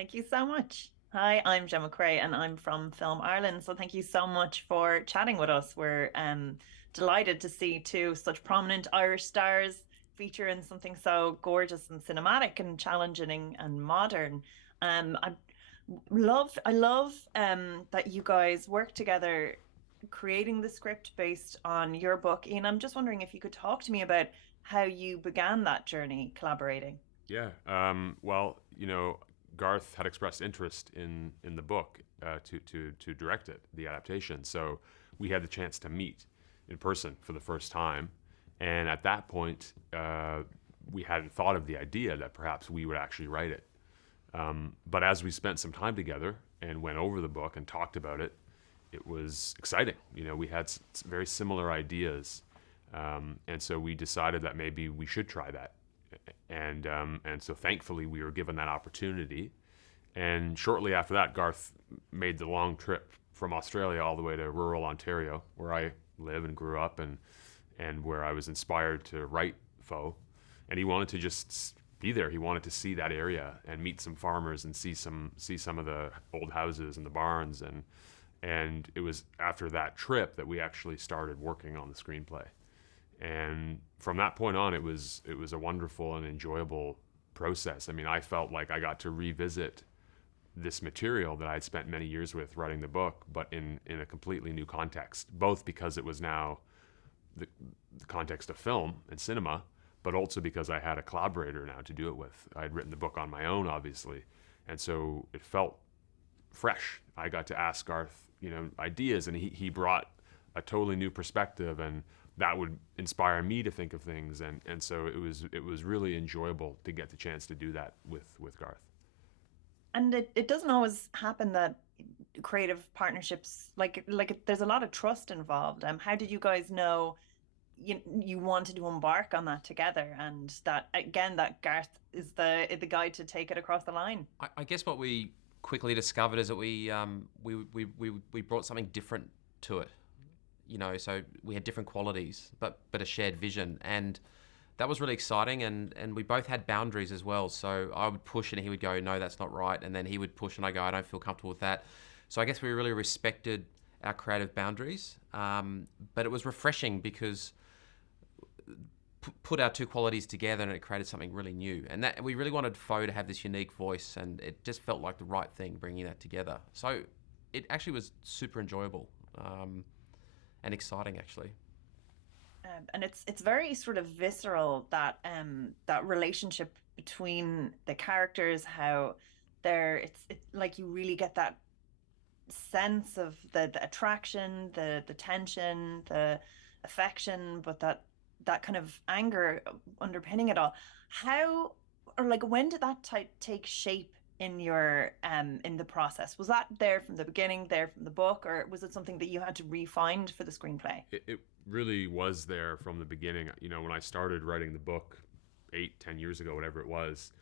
Thank you so much. Hi, I'm Gemma Cray and I'm from Film Ireland. So thank you so much for chatting with us. We're delighted to see two such prominent Irish stars feature in something so gorgeous and cinematic and challenging and modern. I love that you guys work together creating the script based on your book. Ian, I'm just wondering if you could talk to me about how you began that journey collaborating. Yeah. Well, Garth had expressed interest in the book to direct it, the adaptation. So we had the chance to meet in person for the first time, and at that point, we hadn't thought of the idea that perhaps we would actually write it. But as we spent some time together and went over the book and talked about it, it was exciting. We had very similar ideas, and so we decided that maybe we should try that. And so thankfully we were given that opportunity. And shortly after that, Garth made the long trip from Australia all the way to rural Ontario, where I live and grew up, and where I was inspired to write Foe. And he wanted to just be there. He wanted to see that area and meet some farmers and see some of the old houses and the barns. And it was after that trip that we actually started working on the screenplay. And from that point on, it was a wonderful and enjoyable process. I mean, I felt like I got to revisit this material that I'd spent many years with writing the book, but in a completely new context, both because it was now the context of film and cinema, but also because I had a collaborator now to do it with. I'd written the book on my own, obviously, and so it felt fresh. I got to ask Garth, ideas, and he brought a totally new perspective, and that would inspire me to think of things, and so it was really enjoyable to get the chance to do that with Garth. And it doesn't always happen that creative partnerships there's a lot of trust involved. How did you guys know you wanted to embark on that together and that again that Garth is the guy to take it across the line? I guess what we quickly discovered is that we brought something different to it. So we had different qualities, but a shared vision, and that was really exciting. And we both had boundaries as well. So I would push, and he would go, "No, that's not right," and then he would push, and I go, "I don't feel comfortable with that." So I guess we really respected our creative boundaries, but it was refreshing because put our two qualities together and it created something really new, and that we really wanted Foe to have this unique voice, and it just felt like the right thing bringing that together. So it actually was super enjoyable, and exciting actually. And it's very sort of visceral that relationship between the characters, how it's like you really get that sense of the attraction, the tension, the affection, but that kind of anger underpinning it all. How or like when did that take shape in your in the process? Was that there from the beginning, there from the book, or was it something that you had to refine for the screenplay? It really was there from the beginning. When I started writing the book 8, 10 years ago, whatever it was,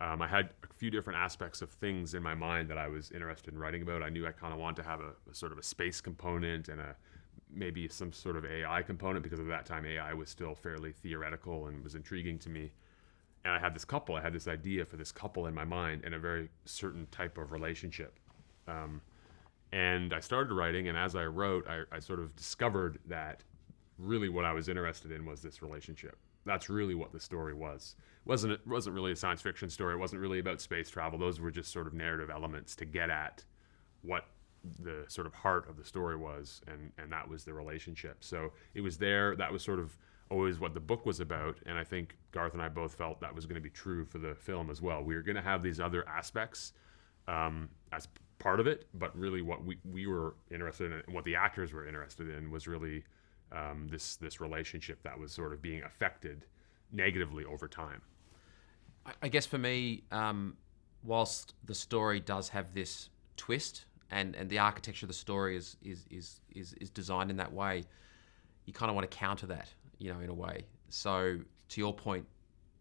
I had a few different aspects of things in my mind that I was interested in writing about. I knew I kind of wanted to have a sort of a space component and maybe some sort of AI component, because at that time AI was still fairly theoretical and was intriguing to me. And I had this idea for this couple in my mind and a very certain type of relationship. And I started writing, and as I wrote, I sort of discovered that really what I was interested in was this relationship. That's really what the story was. It wasn't really a science fiction story. It wasn't really about space travel. Those were just sort of narrative elements to get at what the sort of heart of the story was, and that was the relationship. So it was there. That was sort of always what the book was about, and I think Garth and I both felt that was going to be true for the film as well. We were going to have these other aspects as part of it, but really what we were interested in and what the actors were interested in was really this relationship that was sort of being affected negatively over time. I guess for me, whilst the story does have this twist, and the architecture of the story is designed in that way, you kind of want to counter that, in a way. So to your point,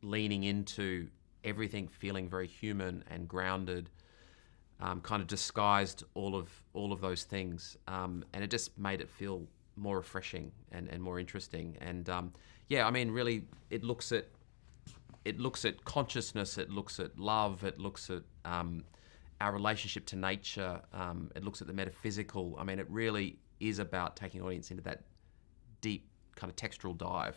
leaning into everything feeling very human and grounded, kind of disguised all of those things, and it just made it feel more refreshing and more interesting. And yeah, I mean, really, it looks at consciousness, it looks at love, it looks at our relationship to nature. It looks at the metaphysical. I mean, it really is about taking audience into that deep kind of textural dive.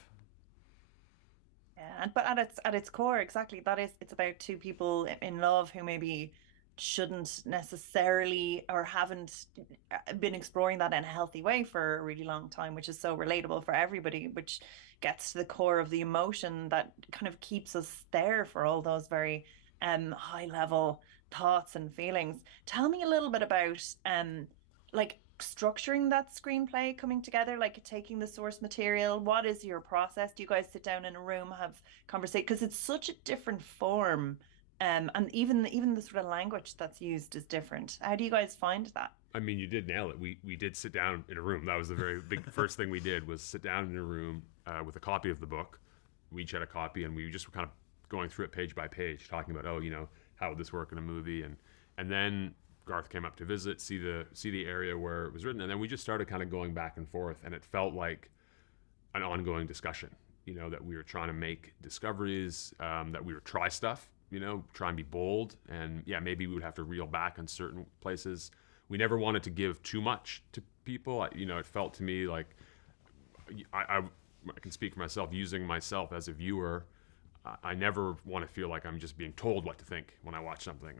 Yeah, and but at its core, exactly that is, it's about two people in love who maybe shouldn't necessarily or haven't been exploring that in a healthy way for a really long time, which is so relatable for everybody, which gets to the core of the emotion that kind of keeps us there for all those very high level thoughts and feelings. Tell me a little bit about like structuring that screenplay coming together, like taking the source material. What is your process? Do you guys sit down in a room, have conversation? Because it's such a different form, and even the sort of language that's used is different. How do you guys find that? I mean, you did nail it. We did sit down in a room. That was the very big first thing we did was sit down in a room with a copy of the book. We each had a copy, and we just were kind of going through it page by page, talking about, oh, how would this work in a movie, and then Garth came up to visit, see the area where it was written, and then we just started kind of going back and forth, and it felt like an ongoing discussion. That we were trying to make discoveries, that we would try stuff, try and be bold, and yeah, maybe we would have to reel back on certain places. We never wanted to give too much to people. It felt to me like I can speak for myself, using myself as a viewer. I never want to feel like I'm just being told what to think when I watch something.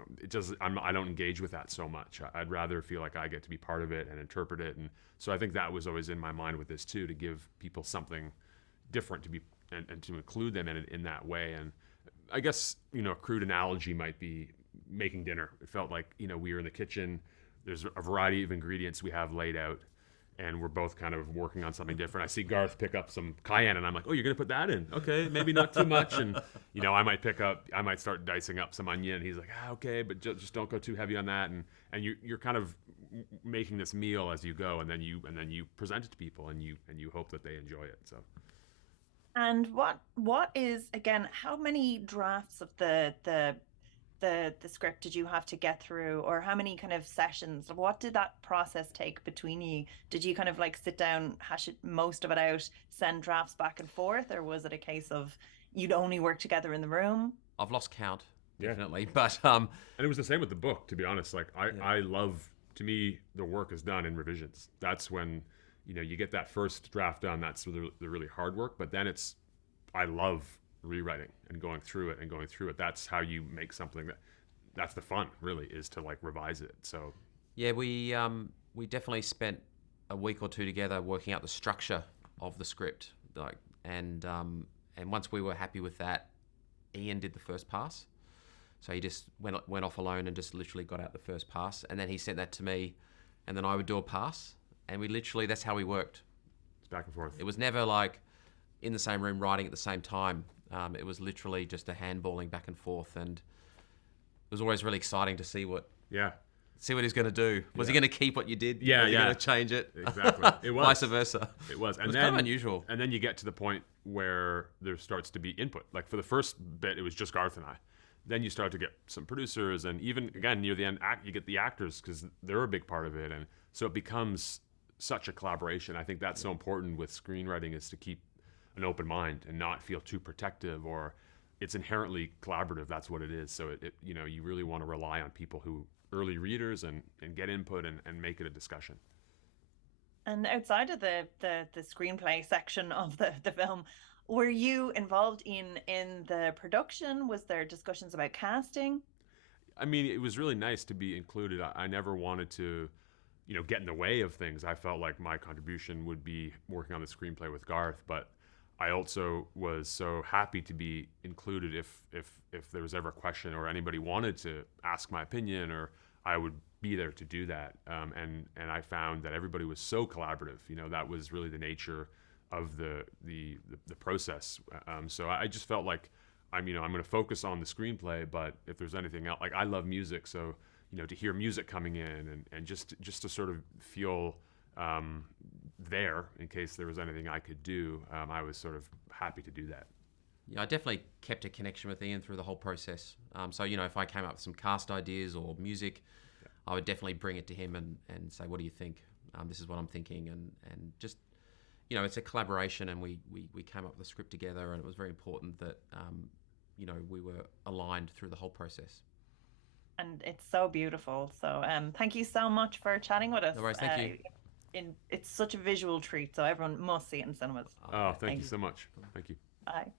I don't engage with that so much. I'd rather feel like I get to be part of it and interpret it. And so I think that was always in my mind with this too, to give people something different to be and to include them in that way. And I guess, a crude analogy might be making dinner. It felt like, we were in the kitchen. There's a variety of ingredients we have laid out, and we're both kind of working on something different. I see Garth pick up some cayenne, and I'm like, oh, you're going to put that in? Okay, maybe not too much. And, I might start dicing up some onion. He's like, okay, but just don't go too heavy on that. And you're kind of making this meal as you go, and then you present it to people, and you hope that they enjoy it. So. And what is, again, how many drafts of the script did you have to get through, or how many kind of sessions? What did that process take between you? Did you kind of like sit down, hash it, most of it out, send drafts back and forth, or was it a case of you'd only work together in the room? I've lost count, Yeah. definitely, but And it was the same with the book, to be honest. Like I love, to me, the work is done in revisions. That's when you get that first draft done. That's the really hard work. But then I love rewriting and going through it. That's how you make something that's the fun, really, is to like revise it. So yeah, we definitely spent a week or two together working out the structure of the script, and once we were happy with that, Iain did the first pass. So he just went off alone and just literally got out the first pass, and then he sent that to me, and then I would do a pass, and that's how we worked. it's back and forth. It was never like in the same room writing at the same time. It was literally just a handballing back and forth, and it was always really exciting to see what Yeah. he's going to do. Was he going to keep what you did? Yeah, Was he yeah. going to change it? Exactly. It was. Vice versa. It was. And It was then kind of unusual. And then you get to the point where there starts to be input. Like for the first bit, it was just Garth and I. Then you start to get some producers, and even again near the end, you get the actors, because they're a big part of it, and so it becomes such a collaboration. I think that's so important with screenwriting, is to keep an open mind and not feel too protective, or it's inherently collaborative. That's what it is. So you really want to rely on people who early readers and get input and make it a discussion. And outside of the screenplay section of the film, were you involved in the production? Was there discussions about casting? I mean, it was really nice to be included. I never wanted to, get in the way of things. I felt like my contribution would be working on the screenplay with Garth, but I also was so happy to be included if there was ever a question or anybody wanted to ask my opinion, or I would be there to do that. And I found that everybody was so collaborative. That was really the nature of the process. So I just felt like I'm going to focus on the screenplay, but if there's anything else, like I love music, so to hear music coming in and just to sort of feel there in case there was anything I could do, I was sort of happy to do that. Yeah, I definitely kept a connection with Iain through the whole process. So if I came up with some cast ideas or music, I would definitely bring it to him and say, what do you think? This is what I'm thinking, and just it's a collaboration, and we came up with the script together, and it was very important that we were aligned through the whole process. and it's so beautiful. So thank you so much for chatting with us. No worries. Thank you. It's such a visual treat, so everyone must see it in cinemas. Oh, thank Thank you you. so much. Thank you. Bye.